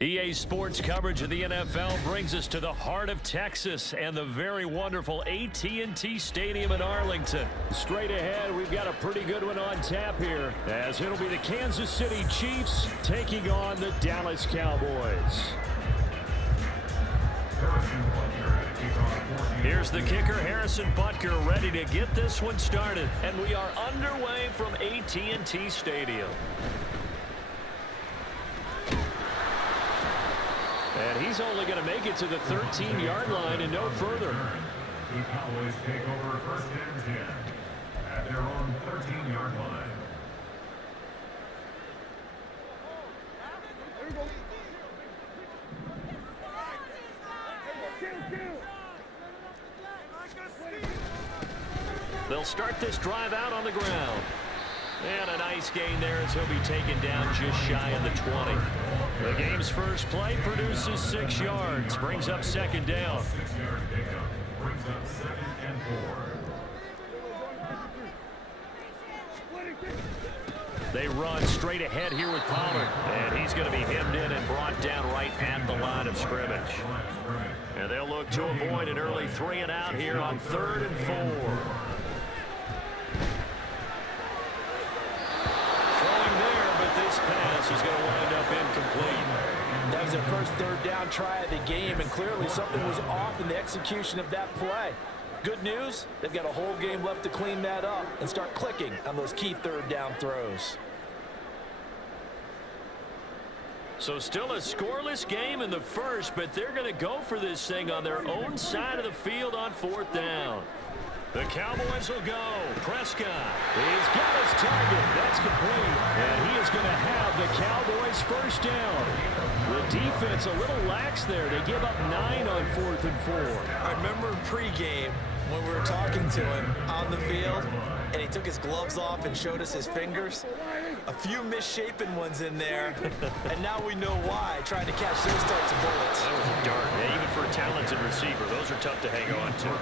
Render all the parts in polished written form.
EA Sports coverage of the NFL brings us to the heart of Texas and the very wonderful AT&T Stadium in Arlington. Straight ahead, we've got a pretty good one on tap here, as it'll be the Kansas City Chiefs taking on the Dallas Cowboys. Here's the kicker, Harrison Butker, ready to get this one started. And we are underway from AT&T Stadium. And he's only going to make it to the 13-yard line and no further. The Cowboys take over first and 10 at their own 13-yard line. They'll start this drive out on the ground. And a nice gain there as he'll be taken down just shy of the 20. The game's first play produces 6 yards, brings up second down. 6-yard pickup brings up 2nd and 4. They run straight ahead here with Pollard. And he's going to be hemmed in and brought down right at the line of scrimmage. And they'll look to avoid an early 3 and out here on 3rd and 4. This pass is going to wind up incomplete. That was their first third down try of the game, and clearly something was off in the execution of that play. Good news, they've got a whole game left to clean that up and start clicking on those key third down throws. So still a scoreless game in the first, but they're going to go for this thing on their own side of the field on 4th down. The Cowboys will go. Prescott. He's got his target. That's complete. And he is going to have the Cowboys first down. The defense a little lax there. They give up 9 on 4th and 4. I remember pregame when we were talking to him on the field, and he took his gloves off and showed us his fingers. A few misshapen ones in there, and now we know why, trying to catch those types of bullets. That was a dart. Yeah, even for a talented receiver, those are tough to hang on to.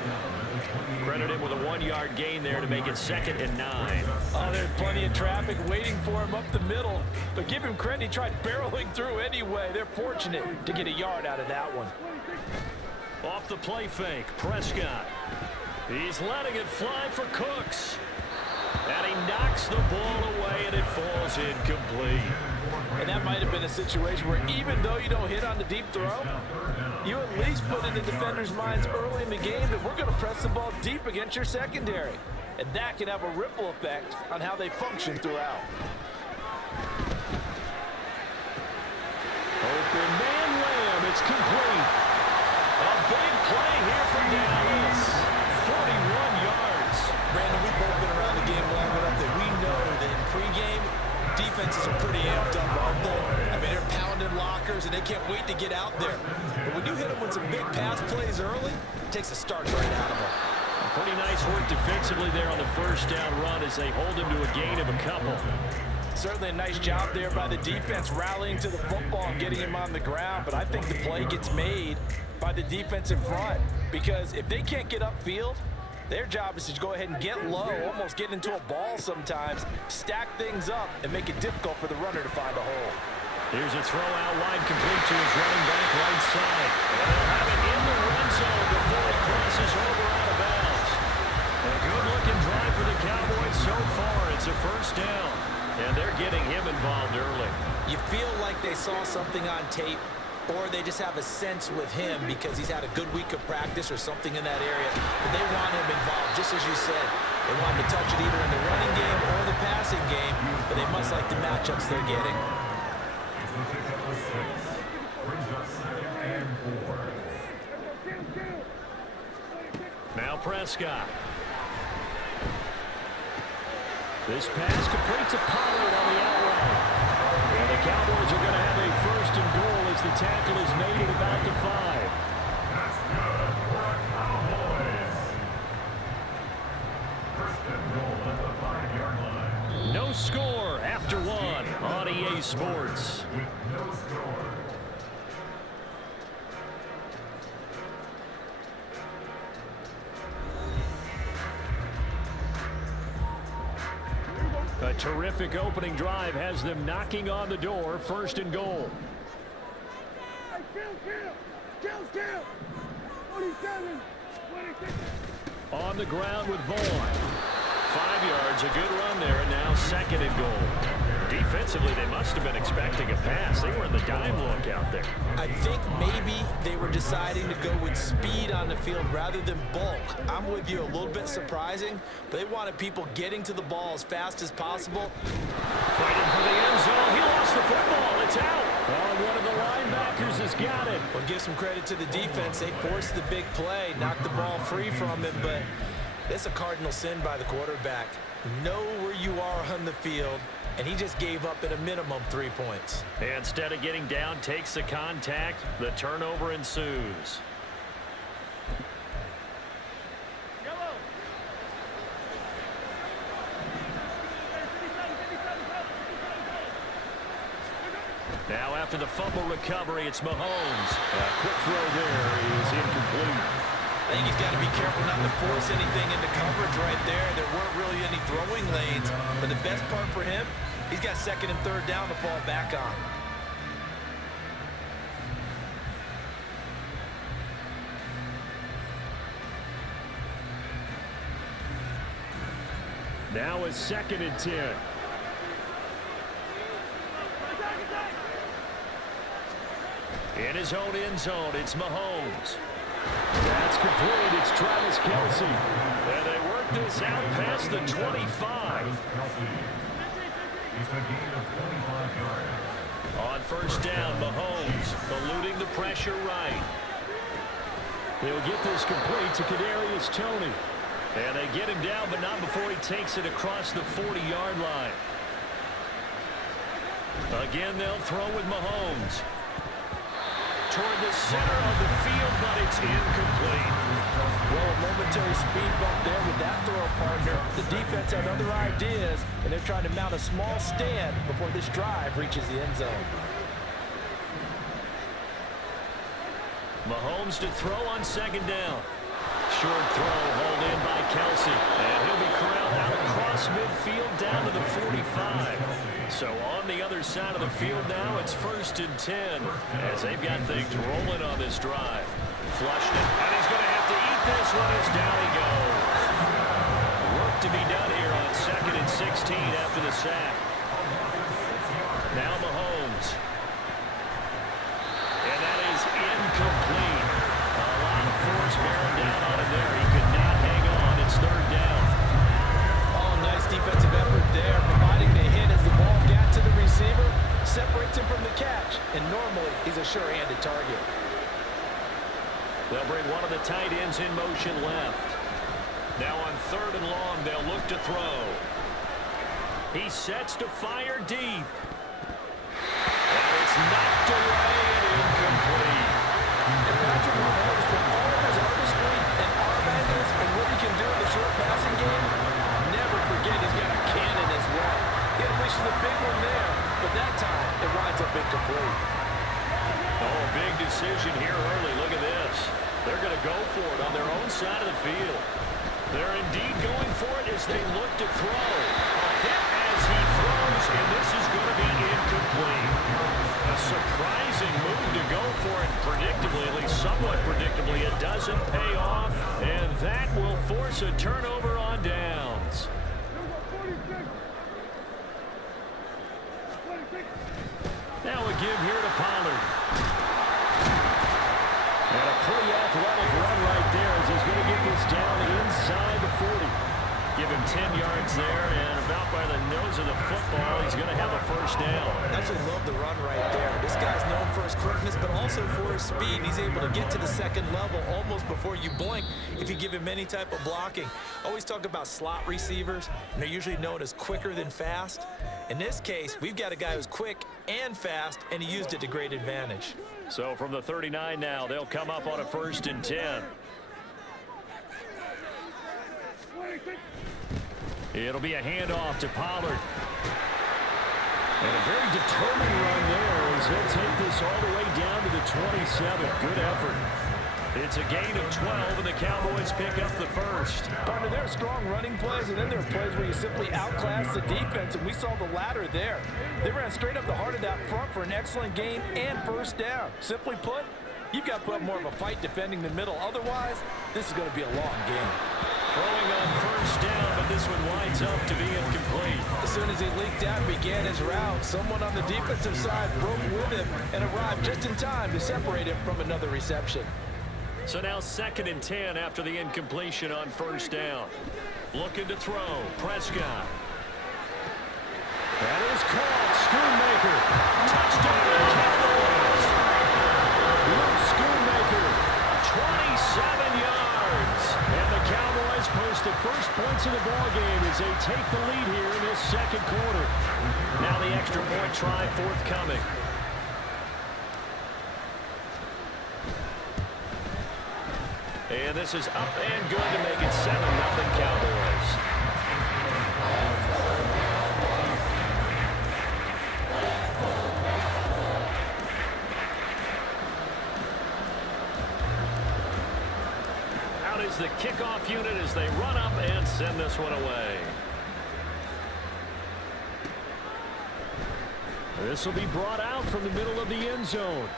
Credit him with a 1-yard gain there to make it 2nd and 9. Oh, there's plenty of traffic waiting for him up the middle, but give him credit, he tried barreling through anyway. They're fortunate to get a yard out of that one. Off the play fake, Prescott. He's letting it fly for Cooks. And he knocks the ball away, and it falls incomplete. And that might have been a situation where even though you don't hit on the deep throw, you at least put in the defender's minds early in the game that we're going to press the ball deep against your secondary. And that can have a ripple effect on how they function throughout. Open man Lamb, it's complete. A big play here for Dallas. 41 yards. Brandon, we've both been around the game long enough that we know that in pregame, defenses are pretty amped up, aren't they? I mean, they're pounding lockers, and they can't wait to get out there. But when you hit them with some big pass plays early, it takes a start right out of them. Pretty nice work defensively there on the first down run as they hold him to a gain of a couple. Certainly a nice job there by the defense rallying to the football and getting him on the ground, but I think the play gets made by the defensive front because if they can't get upfield, their job is to go ahead and get low, almost get into a ball sometimes, stack things up, and make it difficult for the runner to find a hole. Here's a throw out wide complete to his running back right side. And they'll have it in the red zone before he crosses over out of bounds. A good-looking drive for the Cowboys so far. It's a first down. And they're getting him involved early. You feel like they saw something on tape, or they just have a sense with him because he's had a good week of practice or something in that area. But they want him involved, just as you said. They want him to touch it either in the running game or the passing game, but they must like the matchups they're getting. Now Prescott. This pass complete to Pollard on the outright. And the Cowboys are going to have a first and goal as the tackle is made at about the 5. That's good for Cowboys. First and goal at the 5-yard line. No score after 1 on EA Sports. With no score. A terrific opening drive has them knocking on the door, first and goal. On the ground with Vaughn. 5 yards, a good run there, and now second and goal. Defensively, they must have been expecting a pass. They were in the dime look out there. I think maybe they were deciding to go with speed on the field rather than bulk. I'm with you, a little bit surprising, but they wanted people getting to the ball as fast as possible. Fighting for the end zone. He lost the football. It's out. Oh, one of the linebackers has got it. Well, give some credit to the defense. They forced the big play, knocked the ball free from him, but it's a cardinal sin by the quarterback. Know where you are on the field, and he just gave up at a minimum 3 points. Instead of getting down, takes the contact. The turnover ensues. Now after the fumble recovery, it's Mahomes. A quick throw there is incomplete. I think he's got to be careful not to force anything into coverage right there. There weren't really any throwing lanes, but the best part for him, he's got second and third down to fall back on. Now is second and 10. In his own end zone, it's Mahomes. That's complete. It's Travis Kelce. And they work this out past the 25. It's a gain of 25 yards. On first down, Mahomes eluding the pressure right. They'll get this complete to Kadarius Toney. And they get him down, but not before he takes it across the 40-yard line. Again, they'll throw with Mahomes. Toward the center of the field, but it's incomplete. Well, a momentary speed bump there with that throw partner. The defense had other ideas, and they're trying to mount a small stand before this drive reaches the end zone. Mahomes to throw on second down. Short throw, hauled in by Kelce. And he'll be corralled out across midfield down to the 45. So on the other side of the field now, it's first and 10 as they've got things rolling on this drive. Flushed it, and he's going to have to eat this one as down he goes. Work to be done here on second and 16 after the sack. Now Mahomes. And that is incomplete. A lot of force bearing down on him there. He could not hang on. It's third down. Oh, nice defensive effort there, providing the hit as the ball got to the receiver, separates him from the catch, and normally he's a sure-handed target. They'll bring one of the tight ends in motion left. Now on third and long, they'll look to throw. He sets to fire deep. And it's knocked away and incomplete. And Patrick Mahomes, for all of his artistry and arm angles and what he can do in the short passing game, never forget he's got a cannon as well. He unleashes a big one there, but that time it winds up incomplete. Oh, big decision here early. Look at this. They're going to go for it on their own side of the field. They're indeed going for it as they look to throw. A hit as he throws, and this is going to be incomplete. A surprising move to go for it predictably, at least somewhat predictably. It doesn't pay off, and that will force a turnover on downs. Now a give here to Pollard. And a pretty athletic run right there as he's going to get this down inside the 40. Give him 10 yards there, and about by the nose of the football, he's going to have a first down. I absolutely love the run right there. This guy's known for his quickness, but also for his speed. He's able to get to the second level almost before you blink if you give him any type of blocking. Always talk about slot receivers, and they're usually known as quicker than fast. In this case, we've got a guy who's quick and fast, and he used it to great advantage. So from the 39 now, they'll come up on a first and 10. It'll be a handoff to Pollard. And a very determined run there as he'll take this all the way down to the 27. Good effort. It's a gain of 12, and the Cowboys pick up the first. Partner, there are strong running plays, and then there are plays where you simply outclass the defense, and we saw the latter there. They ran straight up the heart of that front for an excellent gain and first down. Simply put, You've got to put up more of a fight defending the middle. Otherwise, this is going to be a long game. Throwing on first down, but this one winds up to be incomplete. As soon as he leaked out and began his route, someone on the defensive side broke with him and arrived just in time to separate him from another reception. So now 2nd and 10 after the incompletion on first down. Looking to throw. Prescott. That is caught. Schoonmaker. Touchdown, Cowboys. Luke Schoonmaker, 27 yards. And the Cowboys post the first points of the ballgame as they take the lead here in this 2nd quarter. Now the extra point try forthcoming. And this is up and good to make it 7-0 Cowboys. Out is the kickoff unit as they run up and send this one away. This will be brought out from the middle of the end zone.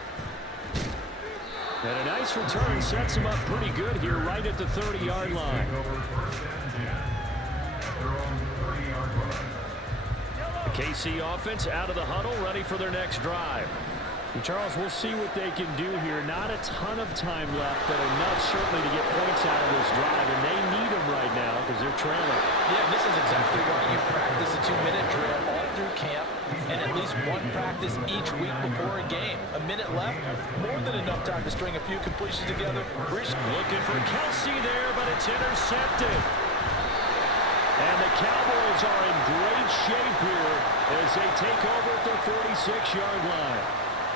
And a nice return sets him up pretty good here right at the 30-yard line. The KC offense out of the huddle, ready for their next drive. And Charles, we'll see what they can do here. Not a ton of time left, but enough certainly to get points out of this drive. And they need them right now because they're trailing. Yeah, this is exactly why you practice a 2-minute drill all through camp and at least one practice each week before a game. A minute left, more than enough time to string a few completions together. Looking for Kelsey there, but it's intercepted. And the Cowboys are in great shape here as they take over at their 46-yard line.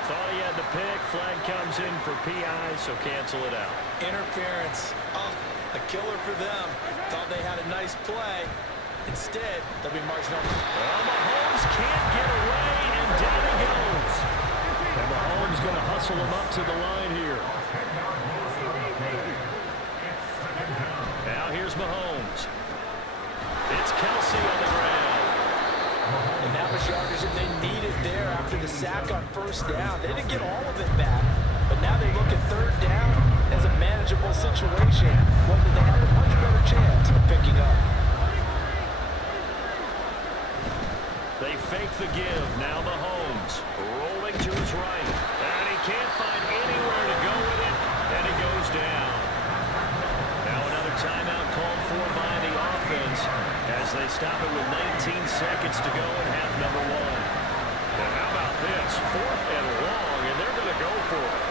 Thought he had the pick. Flag comes in for PI, so cancel it out. Interference. Oh, a killer for them. Thought they had a nice play. Instead, they'll be marching on. Well, Mahomes can't get away, and down he goes. And Mahomes going to hustle him up to the line here. Now here's Mahomes. It's Kelsey on the ground. And that was yardage that they needed there after the sack on first down. They didn't get all of it back, but now they look at 3rd down as a manageable situation, one that they have a much better chance of picking up. They fake the give. Now Mahomes rolling to his right. And he can't find anywhere to go with it, and he goes down. Now another timeout called for by the offense as they stop it with 19 seconds to go in half number 1. Well, how about this? 4th and long, and they're going to go for it.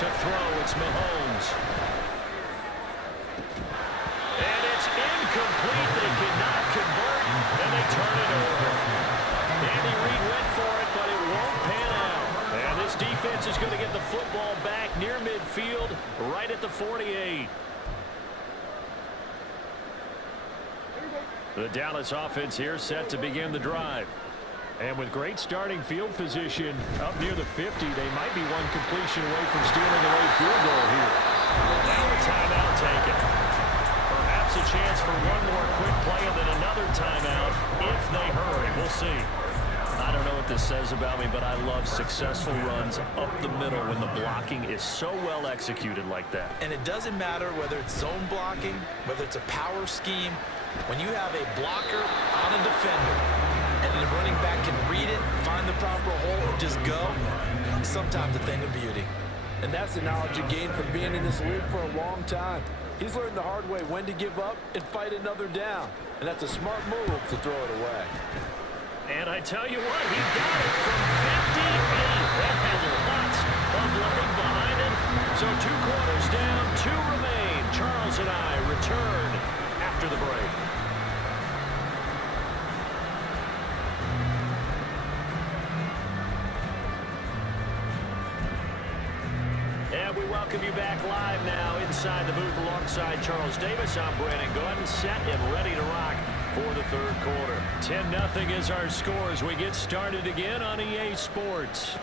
To throw, it's Mahomes. And it's incomplete. They cannot convert, and they turn it over. Andy Reid went for it, but it won't pan out. And this defense is going to get the football back near midfield, right at the 48. The Dallas offense here set to begin the drive. And with great starting field position up near the 50, they might be one completion away from stealing a late field goal here. Now a timeout taken. Perhaps a chance for one more quick play and then another timeout if they hurry. We'll see. I don't know what this says about me, but I love successful runs up the middle when the blocking is so well executed like that. And it doesn't matter whether it's zone blocking, whether it's a power scheme. When you have a blocker on a defender and the running back can read it, find the proper hole, and just go, it's sometimes a thing of beauty. And that's the knowledge you gain from being in this league for a long time. He's learned the hard way when to give up and fight another down. And that's a smart move to throw it away. And I tell you what, he got it from 58. That has lots of loading behind it. So 2 quarters down, 2 remain. Charles and I return after the break. And we welcome you back live now inside the booth alongside Charles Davis. I'm Brandon Gordon, set and ready to rock for the 3rd quarter. 10-0 is our score as we get started again on EA Sports.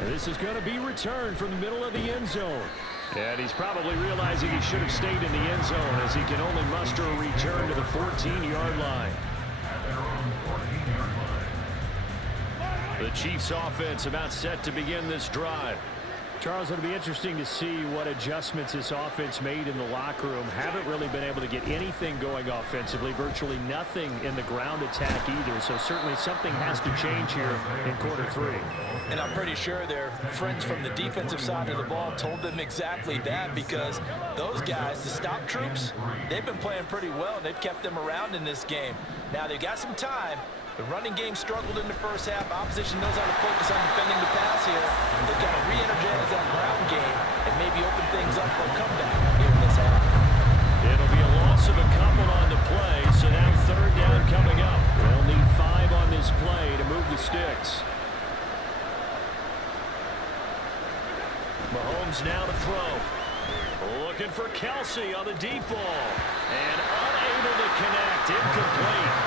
And this is going to be returned from the middle of the end zone. And he's probably realizing he should have stayed in the end zone as he can only muster a return to the 14-yard line. The Chiefs offense about set to begin this drive. Charles, it'll be interesting to see what adjustments this offense made in the locker room. Haven't really been able to get anything going offensively, virtually nothing in the ground attack either. So certainly something has to change here in quarter three. And I'm pretty sure their friends from the defensive side of the ball told them exactly that, because those guys, the stop troops, they've been playing pretty well, and they've kept them around in this game. Now they've got some time. The running game struggled in the first half. Opposition knows how to focus on defending the pass here. They've got to re-energize that ground game and maybe open things up for a comeback here in this half. It'll be a loss of a couple on the play, so now third down coming up. They'll need 5 on this play to move the sticks. Mahomes now to throw. Looking for Kelsey on the deep ball. And unable to connect. Incomplete.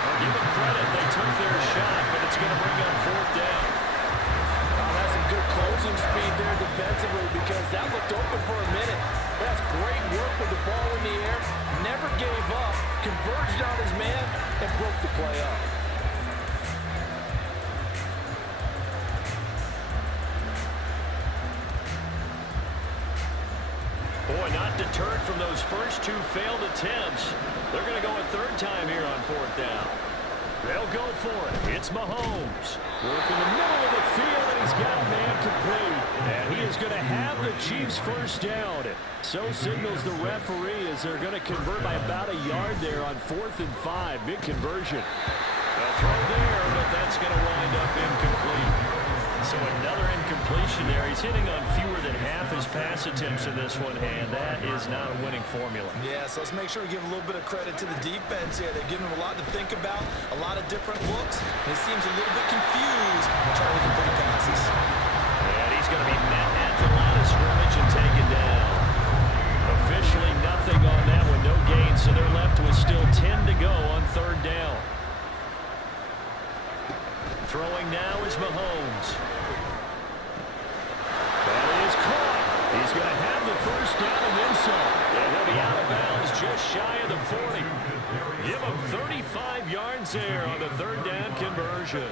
I'll give them credit. They took their shot, but it's going to bring up fourth down. Oh, that's some good closing speed there defensively, because that looked open for a minute. That's great work with the ball in the air. Never gave up. Converged on his man and broke the play up. Boy, not deterred from those first 2 failed attempts. They're going to go a third time here on fourth down. They'll go for it. It's Mahomes. Working the middle of the field, and he's got a man complete. And he is going to have the Chiefs first down. So signals the referee as they're going to convert by about a yard there on 4th and 5. Big conversion. A throw there, but that's going to wind up incomplete. So another incompletion there. He's hitting on fewer than half his pass attempts in this one, and that is not a winning formula. Yeah, so let's make sure we give a little bit of credit to the defense here. They've given him a lot to think about, a lot of different looks. And he seems a little bit confused trying to complete passes. And he's going to be met at the line of scrimmage and taken down. Officially nothing on that one, no gain, so they're left with still 10 to go on third down. Throwing now is Mahomes. That is caught. He's going to have the first down and then some. And he'll be out of bounds just shy of the 40. Give him 35 yards there on the third down conversion.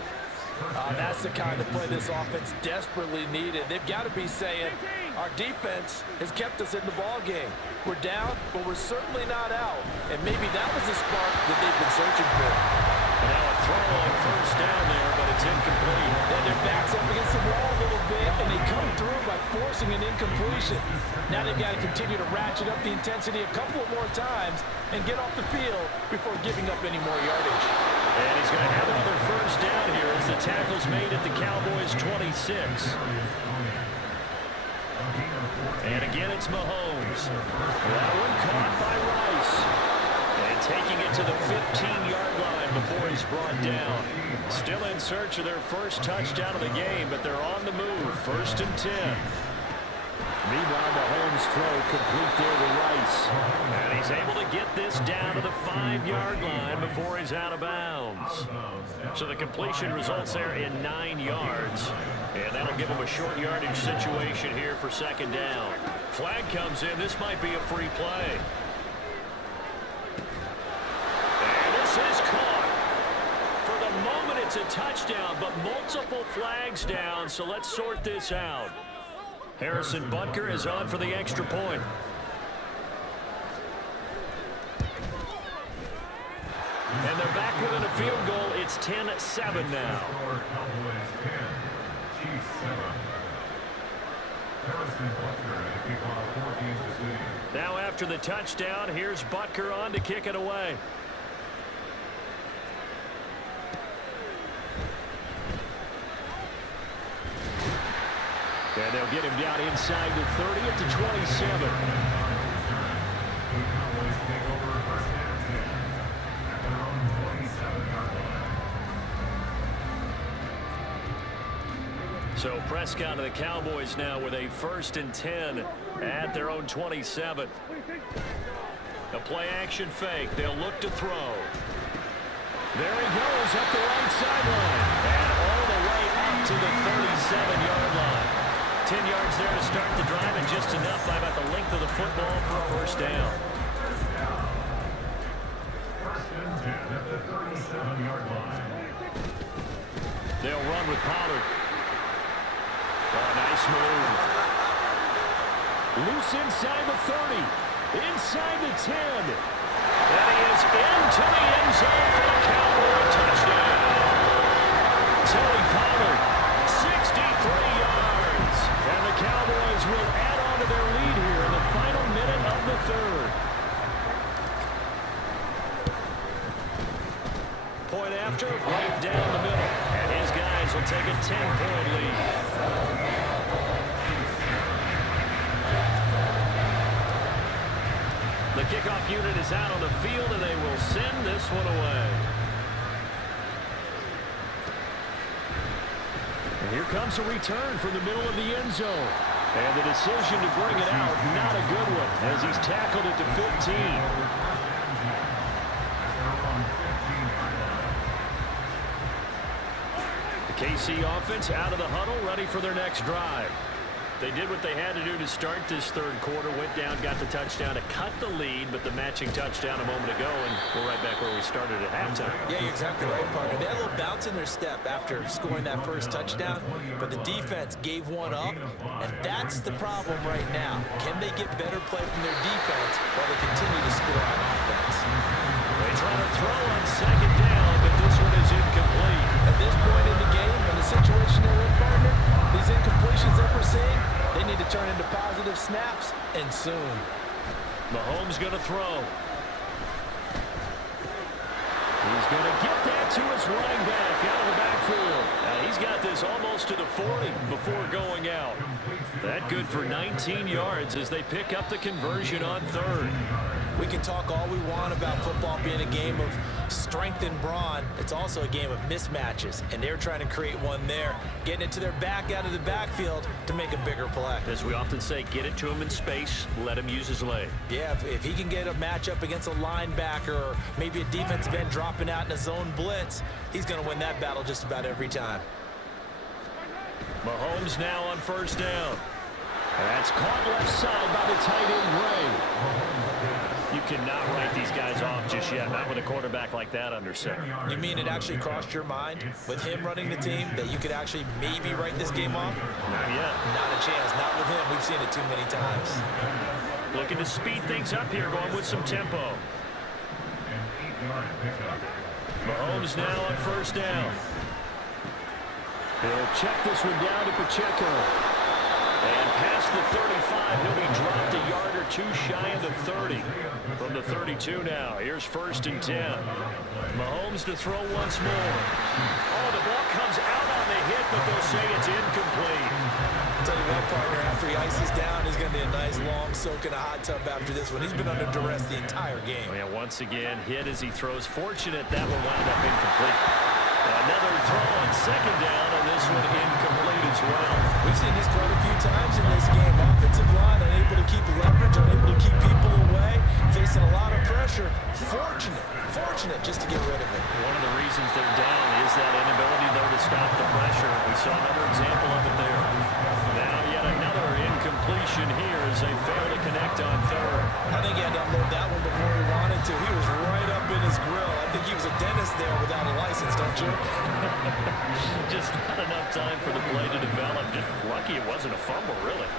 That's the kind of play this offense desperately needed. They've got to be saying, our defense has kept us in the ball game. We're down, but we're certainly not out. And maybe that was the spark that they've been searching for. And now a throw on first down there, but it's incomplete. And their back's up against the wall a little bit, and they come through by forcing an incompletion. Now they've got to continue to ratchet up the intensity a couple more times and get off the field before giving up any more yardage. And he's going to have another first down here as the tackle's made at the Cowboys' 26. And again, it's Mahomes. That one caught by Rice. And taking it to the 15-yard line before he's brought down. Still in search of their first touchdown of the game, but they're on the move. 1st and 10. Meanwhile, Mahomes' throw complete there to Rice. And he's able to get this down to the 5-yard line before he's out of bounds. So the completion results there in 9 yards. And that'll give him a short yardage situation here for second down. Flag comes in. This might be a free play. And this is caught. For the moment, it's a touchdown, but multiple flags down. So let's sort this out. Harrison Butker is on for the extra point. And they're back within a field goal. It's 10-7 now. Now after the touchdown, here's Butker on to kick it away. And they'll get him down inside the 30 at the 27. So Prescott of the Cowboys now with a 1st and 10 at their own 27. A play action fake. They'll look to throw. There he goes up the right sideline. And all the way up to the 37-yard line. 10 yards there to start the drive, and just enough by about the length of the football for a first down. 1st and 10 at the 37-yard line. They'll run with Pollard. Oh, nice move. Loose inside the 30. Inside the 10. And he is into the end zone for the Cowboy touchdown. Tony Pollard, 63 yards. And the Cowboys will add on to their lead here in the final minute of the third. Point after, right down the middle. And his guys will take a 10-point lead. The kickoff unit is out on the field, and they will send this one away. And here comes a return from the middle of the end zone. And the decision to bring it out, not a good one, as he's tackled it to 15. KC offense out of the huddle, ready for their next drive. They did what they had to do to start this third quarter, went down, got the touchdown to cut the lead, but the matching touchdown a moment ago, and we're right back where we started at halftime. Yeah, you're exactly right, partner. They had a little bounce in their step after scoring that first touchdown, but the defense gave one up, and that's the problem right now. Can they get better play from their defense while they continue to score on offense? They try to throw on second down, but this one is incomplete. At this point in the game, in the situation they're in, partner, these incompletions that we're seeing, they need to turn into positive snaps, and soon. Mahomes going to throw. He's going to get that to his running back out of the backfield. He's got this almost to the 40 before going out. That good for 19 yards as they pick up the conversion on third. We can talk all we want about football being a game of strength and brawn. It's also a game of mismatches, and they're trying to create one there, getting it to their back out of the backfield to make a bigger play. As we often say, get it to him in space, let him use his leg. Yeah, if he can get a matchup against a linebacker or maybe a defensive end dropping out in a zone blitz, he's going to win that battle just about every time. Mahomes now on first down. That's caught left side by the tight end, Ray. You cannot write these guys off just yet, not with a quarterback like that under center. You mean it actually crossed your mind with him running the team that you could actually maybe write this game off? Not yet. Not a chance. Not with him. We've seen it too many times. Looking to speed things up here, going with some tempo. Mahomes now on first down. He'll check this one down to Pacheco. And past the 35, he'll be dropped a yard or two shy of the 30. From the 32 now, here's first and 10. Mahomes to throw once more. Oh, the ball comes out on the hit, but they'll say it's incomplete. I'll tell you what, partner, after he ices down, he's going to be a nice long soak in a hot tub after this one. He's been under duress the entire game. Oh, yeah, once again, hit as he throws. Fortunate that will wind up incomplete. Another throw on second down, and this one incomplete as well. We've seen this quite a few times in this game. Offensive line unable to keep leverage, unable to keep people away, facing a lot of pressure. Fortunate just to get rid of it. One of the reasons they're down is that inability, though, to stop the pressure. We saw another example of it there. Now yet another incompletion here as they fail to connect on third. I think he had to unload that one before he wanted to. He was right up in his grill. I think he was a dentist there without a license, don't you? Just not enough time for the play to develop. Just lucky it wasn't a fumble, really.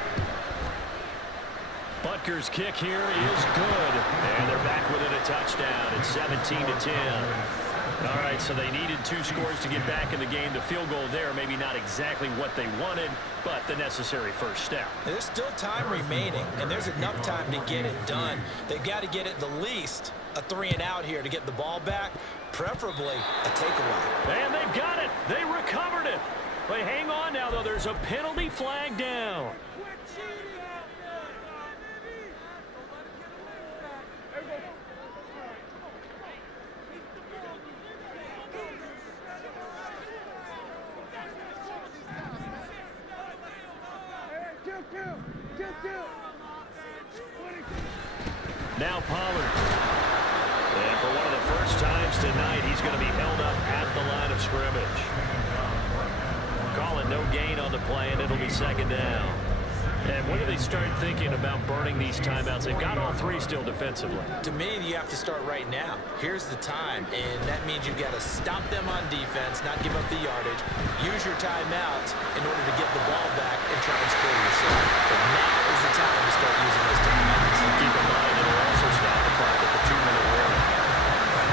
Butker's kick here is good. And they're back within a touchdown. It's 17-10. All right, so they needed 2 scores to get back in the game. The field goal there, maybe not exactly what they wanted, but the necessary first step. There's still time remaining, and there's enough time to get it done. They've got to get at the least a 3-and-out here to get the ball back, preferably a takeaway. And they've got it. They recovered it. They hang on now, though. There's a penalty flag down. Now Pollard. And for one of the first times tonight, he's going to be held up at the line of scrimmage. Call it no gain on the play, and it'll be second down. And when do they start thinking about burning these timeouts? They've got all three still defensively. To me, you have to start right now. Here's the time, and that means you've got to stop them on defense, not give up the yardage, use your timeouts in order to get the ball back and try and score yourself. But now is the time to start using those timeouts. Keep in mind, it'll also stop the clock at the 2-minute warning.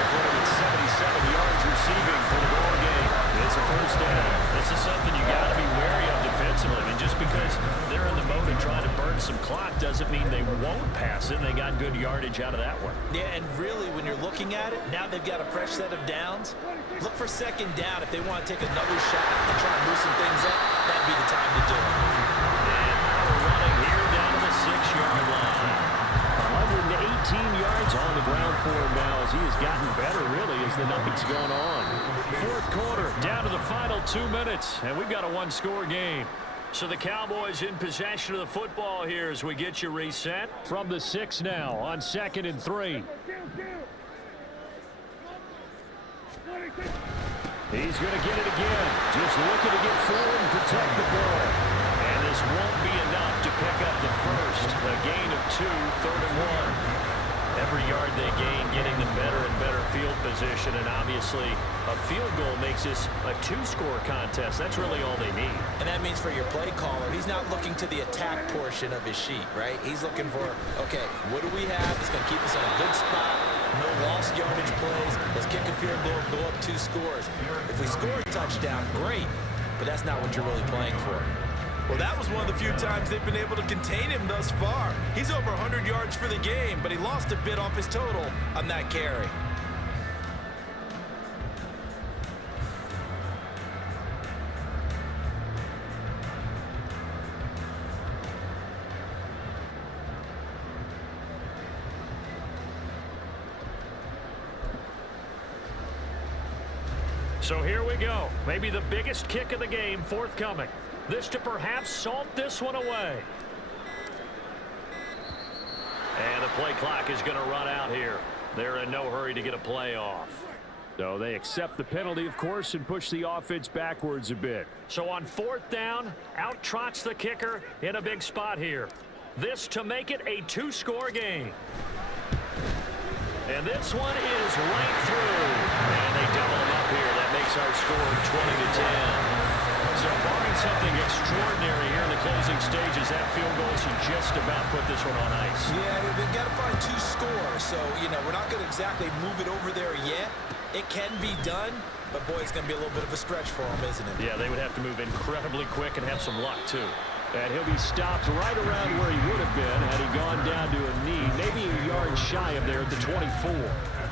Recorded at 77 yards receiving for the ball game. It's a first down. This is something you got to be wary of defensively. I mean, just because they're in the mode of trying to burn some clock doesn't mean they won't pass it. They got good yardage out of that one. Yeah, and really, when you're looking at it, now they've got a fresh set of downs. Look for second down if they want to take another shot and try and loosen things up. That'd be the time to do it. And we're running here down to the 6-yard line. 118 yards on the ground for him now as he has gotten better, really, as the night's gone on. Fourth quarter, down to the final 2 minutes, and we've got a one-score game. So the Cowboys in possession of the football here as we get you reset. From the 6 now on 2nd and 3. He's going to get it again. Just looking to get forward and protect the ball. And this won't be enough to pick up the first. A gain of 2, 3rd and 1. Every yard they gain, getting them better and better field position. And obviously, a field goal makes this a 2-score contest. That's really all they need. And that means for your play caller, he's not looking to the attack portion of his sheet, right? He's looking for, okay, what do we have that's going to keep us in a good spot? No lost yardage plays. Let's kick a field goal, go up 2 scores. If we score a touchdown, great. But that's not what you're really playing for. Well, that was one of the few times they've been able to contain him thus far. He's over 100 yards for the game, but he lost a bit off his total on that carry. So here we go. Maybe the biggest kick of the game forthcoming. This to perhaps salt this one away. And the play clock is going to run out here. They're in no hurry to get a play off. So they accept the penalty, of course, and push the offense backwards a bit. So on 4th down, out trots the kicker in a big spot here. This to make it a 2-score game. And this one is right through. And they double him up here. That makes our score 20-10. So barring something extraordinary here in the closing stages, that field goal should just about put this one on ice. Yeah, they've got to find 2 scores. So, you know, we're not going to exactly move it over there yet. It can be done, but, boy, it's going to be a little bit of a stretch for them, isn't it? Yeah, they would have to move incredibly quick and have some luck, too. And he'll be stopped right around where he would have been had he gone down to a knee, maybe a yard shy of there at the 24. At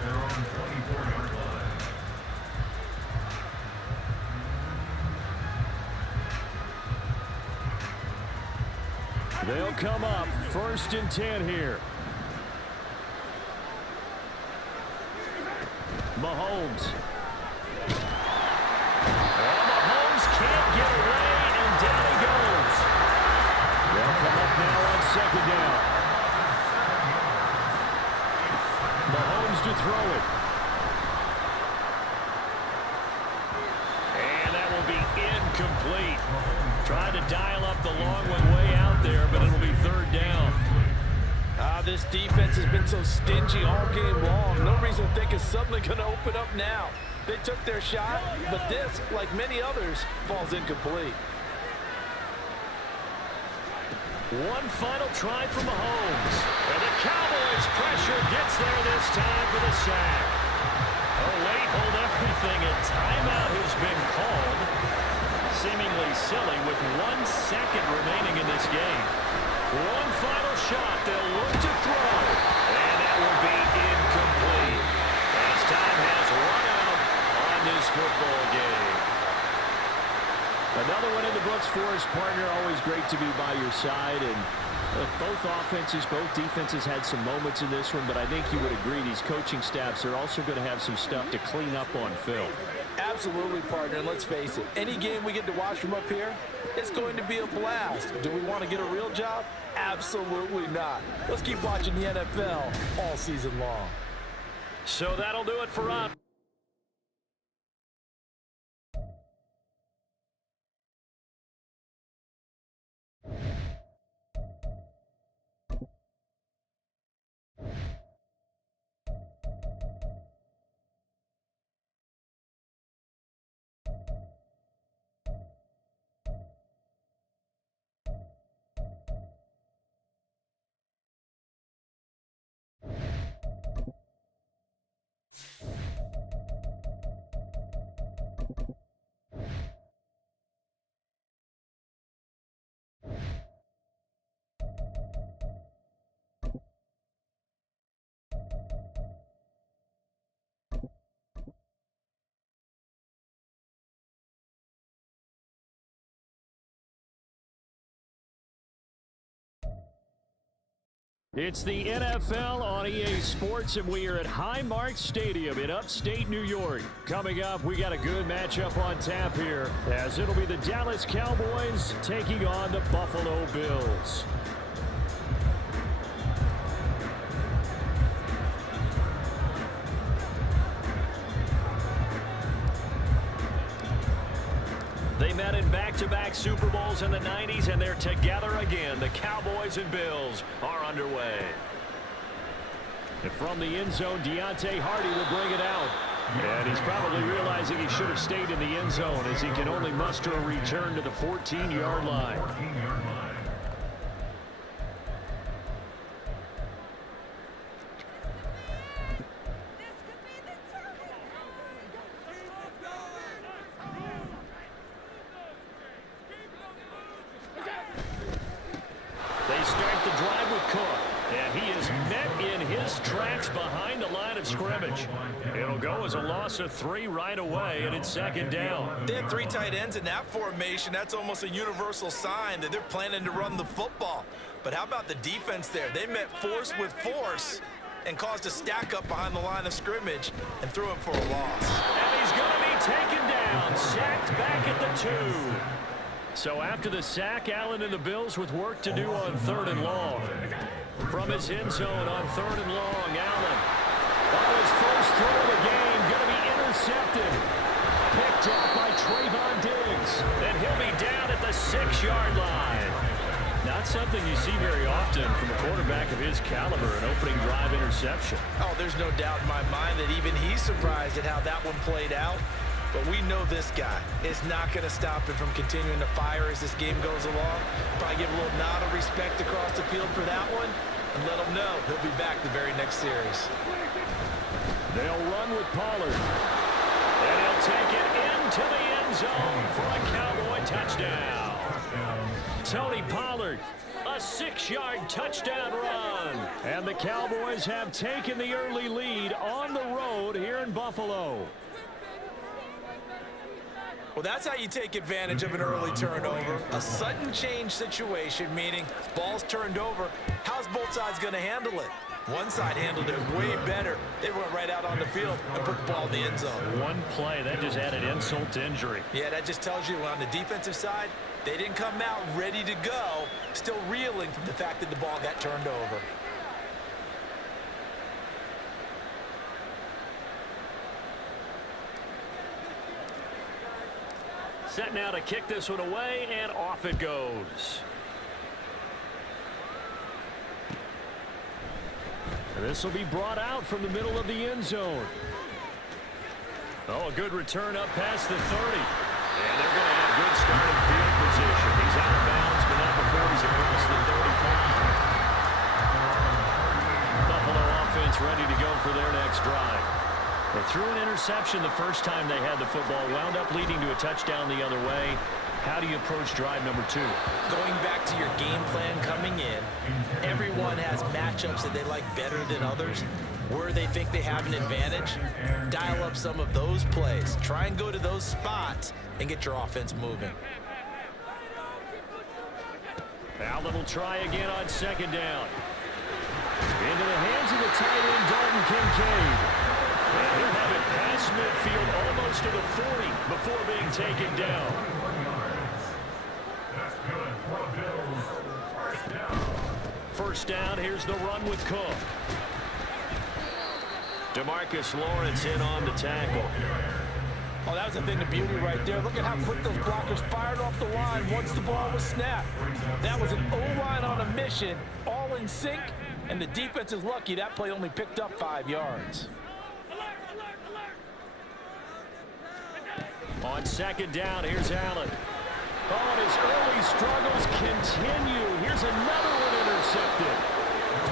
their own 24-yard line. They'll come up 1st and 10 here. Mahomes. Well, Mahomes can't get away, and down he goes. They'll come up now on 2nd down. Mahomes to throw it. And that will be incomplete. Tried to dial up the long one way out there, but it'll be 3rd down. This defense has been so stingy all game long. No reason to think it's suddenly going to open up now. They took their shot, but this, like many others, falls incomplete. One final try from Mahomes. And the Cowboys' pressure gets there this time for the sack. Oh, wait, hold everything. A timeout has been called. Seemingly silly with 1 second remaining in this game. One final shot. They'll look to throw. And that will be incomplete. As time has run out on this football game. Another one in the books for his partner. Always great to be by your side. And both offenses, both defenses had some moments in this one, but I think you would agree these coaching staffs are also going to have some stuff to clean up on film. Absolutely, partner. And let's face it, any game we get to watch from up here, it's going to be a blast. Do we want to get a real job? Absolutely not. Let's keep watching the NFL all season long. So that'll do it for us. It's the NFL on EA Sports, and we are at Highmark Stadium in upstate New York. Coming up, we got a good matchup on tap here, as it'll be the Dallas Cowboys taking on the Buffalo Bills. They met in back-to-back Super Bowls in the 90s, and they're together again. The Cowboys and Bills are underway. And from the end zone, Deontay Hardy will bring it out. And he's probably realizing he should have stayed in the end zone, as he can only muster a return to the 14-yard line. It'll go as a loss of 3 right away, and it's second down. They have 3 tight ends in that formation. That's almost a universal sign that they're planning to run the football. But how about the defense there? They met force with force and caused a stack up behind the line of scrimmage and threw him for a loss. And he's going to be taken down, sacked back at the 2. So after the sack, Allen and the Bills with work to do on 3rd and long. From his end zone on 3rd and long, Allen. On his first throw of the game, going to be intercepted. Picked up by Trayvon Diggs. And he'll be down at the 6-yard line. Not something you see very often from a quarterback of his caliber, an opening drive interception. Oh, there's no doubt in my mind that even he's surprised at how that one played out. But we know this guy is not going to stop him from continuing to fire as this game goes along. Probably give a little nod of respect across the field for that one and let him know he'll be back the very next series. They'll run with Pollard. And he'll take it into the end zone for a Cowboy touchdown. Tony Pollard, a 6-yard touchdown run. And the Cowboys have taken the early lead on the road here in Buffalo. Well, that's how you take advantage of an early turnover. A sudden change situation, meaning ball's turned over. How's both sides going to handle it? One side handled it way better. They went right out on the field and put the ball in the end zone. One play, that just added insult to injury. Yeah, that just tells you on the defensive side, they didn't come out ready to go, still reeling from the fact that the ball got turned over. Set now to kick this one away, and off it goes. This will be brought out from the middle of the end zone. Oh, a good return up past the 30. And they're going to have good starting field position. He's out of bounds, but not before he's across the 35. Buffalo offense ready to go for their next drive. They threw an interception the first time they had the football, wound up leading to a touchdown the other way. How do you approach drive number 2? Going back to your game plan coming in, everyone has matchups that they like better than others. Where they think they have an advantage, dial up some of those plays. Try and go to those spots and get your offense moving. Allen will try again on 2nd down. Into the hands of the tight end, Dalton Kincaid. And he'll have it past midfield almost to the 40 before being taken down. First down, here's the run with Cook. DeMarcus Lawrence in on the tackle. Oh, that was a thing of beauty right there. Look at how quick those blockers fired off the line once the ball was snapped. That was an O-line on a mission, all in sync, and the defense is lucky that play only picked up 5 yards. On 2nd down, here's Allen. Oh, and his early struggles continue. Here's another one intercepted.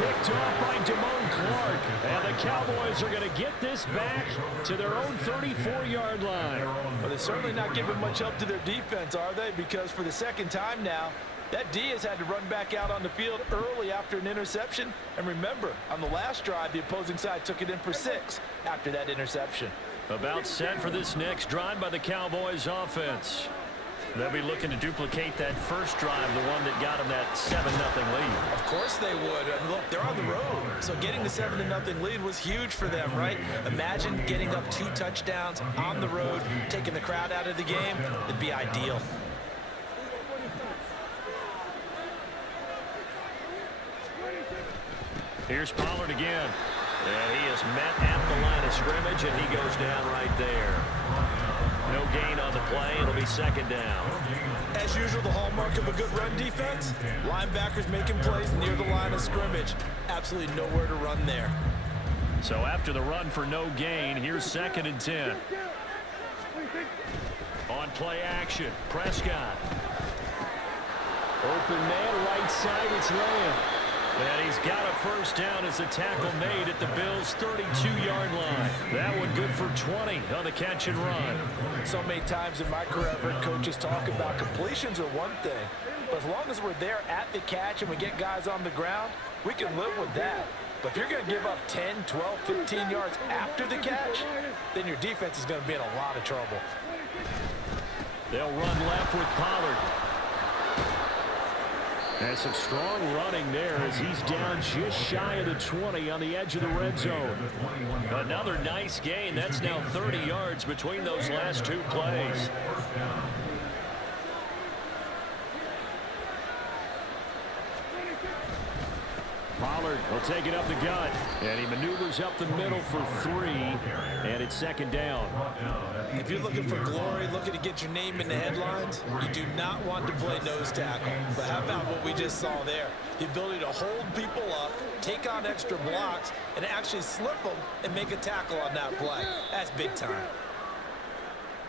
Picked off by Damone Clark. And the Cowboys are going to get this back to their own 34-yard line. Well, they're certainly not giving much help to their defense, are they? Because for the 2nd time now, that D has had to run back out on the field early after an interception. And remember, on the last drive, the opposing side took it in for 6 after that interception. About set for this next drive by the Cowboys offense. They'll be looking to duplicate that first drive, the one that got them that 7-0 lead. Of course they would. And look, they're on the road. So getting the 7-0 lead was huge for them, right? Imagine getting up 2 touchdowns on the road, taking the crowd out of the game. It'd be ideal. Here's Pollard again. And he is met at the line of scrimmage, and he goes down right there. No gain on the play. It'll be 2nd down. As usual, the hallmark of a good run defense, linebackers making plays near the line of scrimmage. Absolutely nowhere to run there. So after the run for no gain, here's 2nd and 10. On play action, Prescott. Open man, right side, it's Lamb. And he's got a first down as a tackle made at the Bills' 32-yard line. That one good for 20 on the catch and run. So many times in my career, I've heard coaches talk about completions are one thing. But as long as we're there at the catch and we get guys on the ground, we can live with that. But if you're going to give up 10, 12, 15 yards after the catch, then your defense is going to be in a lot of trouble. They'll run left with Pollard. And some strong running there as he's down just shy of the 20 on the edge of the red zone. Another nice gain. That's now 30 yards between those last 2 plays. Pollard will take it up the gut, and he maneuvers up the middle for 3, and it's 2nd down. If you're looking for glory, looking to get your name in the headlines, you do not want to play nose tackle. But how about what we just saw there? The ability to hold people up, take on extra blocks, and actually slip them and make a tackle on that play. That's big time.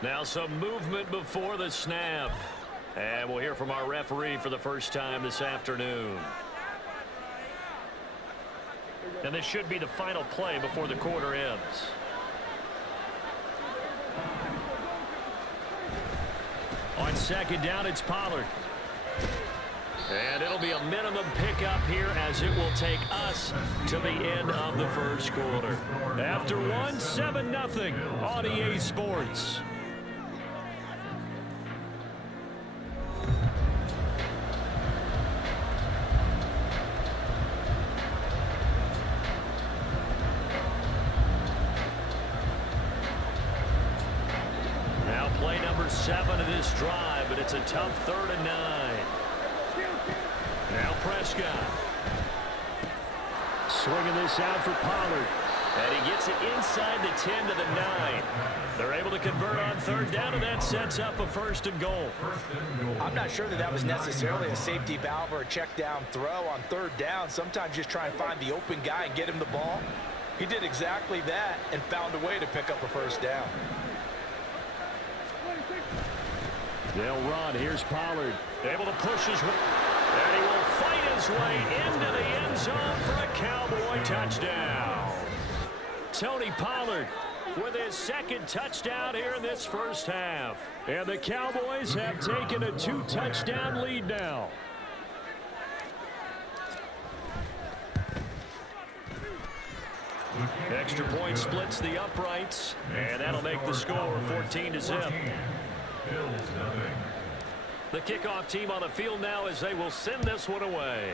Now some movement before the snap. And we'll hear from our referee for the first time this afternoon. And this should be the final play before the quarter ends. On 2nd down, it's Pollard. And it'll be a minimum pickup here as it will take us to the end of the first quarter. After one, 7-0 on EA Sports. Play number 7 of this drive, but it's a tough 3rd and 9. Now Prescott. Swinging this out for Pollard. And he gets it inside the 10 to the 9. They're able to convert on 3rd down, and that sets up a 1st and goal. I'm not sure that was necessarily a safety valve or a check down throw on 3rd down. Sometimes just try and find the open guy and get him the ball. He did exactly that and found a way to pick up a 1st down. They'll run. Here's Pollard. Able to push his way. And he will fight his way into the end zone for a Cowboy touchdown. Tony Pollard with his 2nd touchdown here in this first half. And the Cowboys have taken a 2-touchdown lead now. Extra point splits the uprights. And that'll make the score 14-0. The kickoff team on the field now as they will send this one away.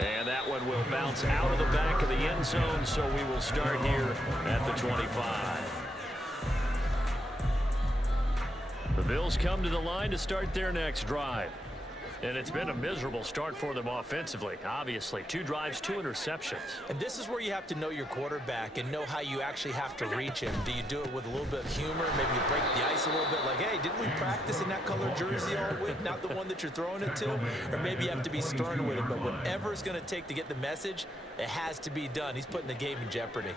And that one will bounce out of the back of the end zone, so we will start here at the 25. The Bills come to the line to start their next drive. And it's been a miserable start for them offensively. Obviously, 2 drives, 2 interceptions. And this is where you have to know your quarterback and know how you actually have to reach him. Do you do it with a little bit of humor? Maybe you break the ice a little bit like, hey, didn't we practice in that color jersey all week? Not the one that you're throwing it to? Or maybe you have to be stern with him. But whatever it's going to take to get the message, it has to be done. He's putting the game in jeopardy.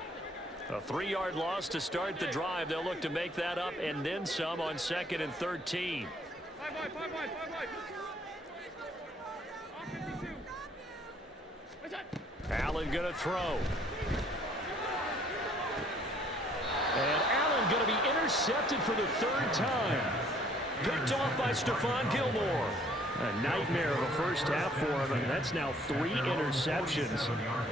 A 3-yard loss to start the drive. They'll look to make that up and then some on 2nd and 13. Allen going to throw. And Allen going to be intercepted for the 3rd time. Picked off by Stephon Gilmore. A nightmare of a first half for him, and that's now 3 interceptions.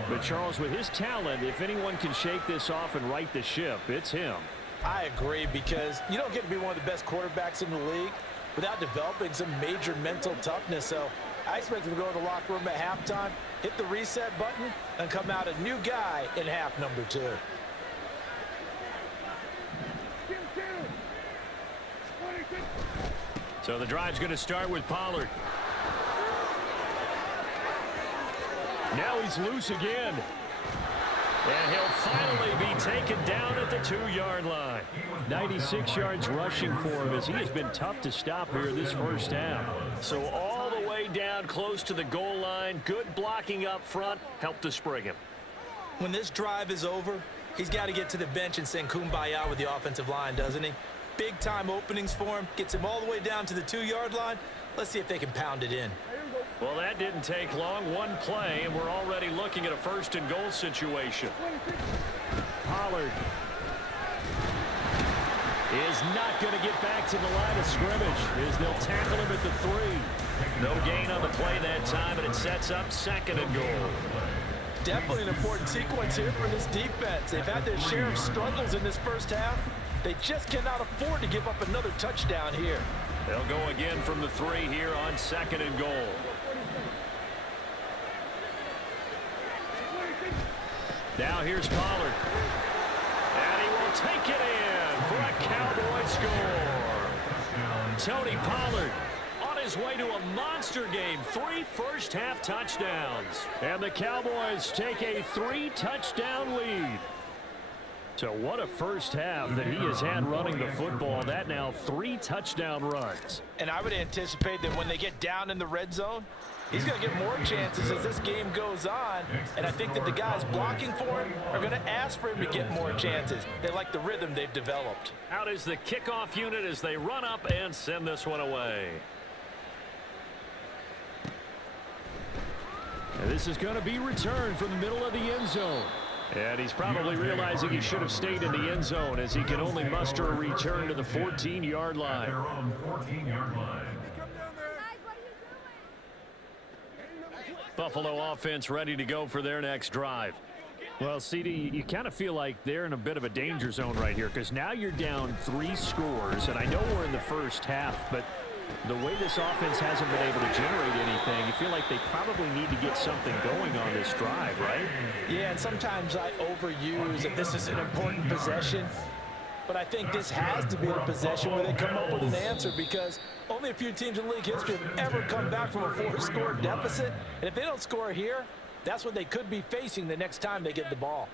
But Charles, with his talent, if anyone can shake this off and right the ship, it's him. I agree, because you don't get to be one of the best quarterbacks in the league without developing some major mental toughness. So I expect him to go to the locker room at halftime, hit the reset button, and come out a new guy in half number 2. So the drive's going to start with Pollard. Now he's loose again. And he'll finally be taken down at the 2-yard line. 96 yards rushing for him, as he has been tough to stop here in this first half. So all the way down close to the goal line. Good blocking up front. Helped to spring him. When this drive is over, he's got to get to the bench and sing Kumbaya with the offensive line, doesn't he? Big-time openings for him. Gets him all the way down to the 2-yard line. Let's see if they can pound it in. Well, that didn't take long. One play, and we're already looking at a first-and-goal situation. Pollard is not going to get back to the line of scrimmage, as they'll tackle him at the 3. No gain on the play that time, and it sets up 2nd and goal. Definitely an important sequence here for this defense. They've had their share of struggles in this first half. They just cannot afford to give up another touchdown here. They'll go again from the 3 here on 2nd and goal. Now here's Pollard. And he will take it in for a Cowboy score. Tony Pollard on his way to a monster game. 3 first-half touchdowns. And the Cowboys take a 3-touchdown lead. So what a first half that he has had running the football. That now 3 touchdown runs. And I would anticipate that when they get down in the red zone, he's going to get more chances as this game goes on. And I think that the guys blocking for him are going to ask for him to get more chances. They like the rhythm they've developed. Out is the kickoff unit as they run up and send this one away. And this is going to be returned from the middle of the end zone. And he's probably realizing he should have stayed in the end zone, as he can only muster a return to the 14-yard line. Their own 14-yard line. Buffalo offense ready to go for their next drive. Well, CD, you kind of feel like they're in a bit of a danger zone right here, because now you're down 3 scores, and I know we're in the first half, but the way this offense hasn't been able to generate anything, you feel like they probably need to get something going on this drive, right? Yeah, and sometimes I overuse that this is an important possession, but I think this has to be a possession where they come up with an answer, because only a few teams in league history have ever come back from a 4-score deficit, and if they don't score here, that's what they could be facing the next time they get the ball.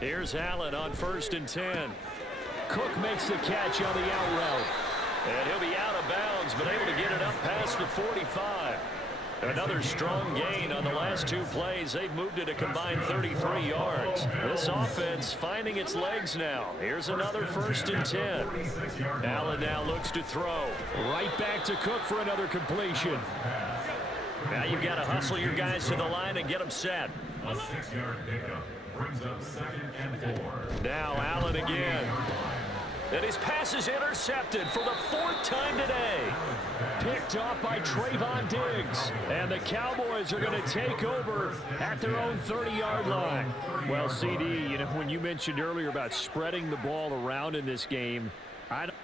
Here's Allen on 1st and 10. Cook makes the catch on the out route. And he'll be out of bounds, but able to get it up past the 45. Another strong gain on the last 2 plays. They've moved it a combined 33 yards. This offense finding its legs now. Here's another 1st and 10. Allen now looks to throw. Right back to Cook for another completion. Now you've got to hustle your guys to the line and get them set. A 6-yard pickup brings up 2nd and 4. Now Allen again. And his pass is intercepted for the 4th time today. Picked off by Trayvon Diggs. And the Cowboys are going to take over at their own 30-yard line. Well, CD, you know, when you mentioned earlier about spreading the ball around in this game, I don't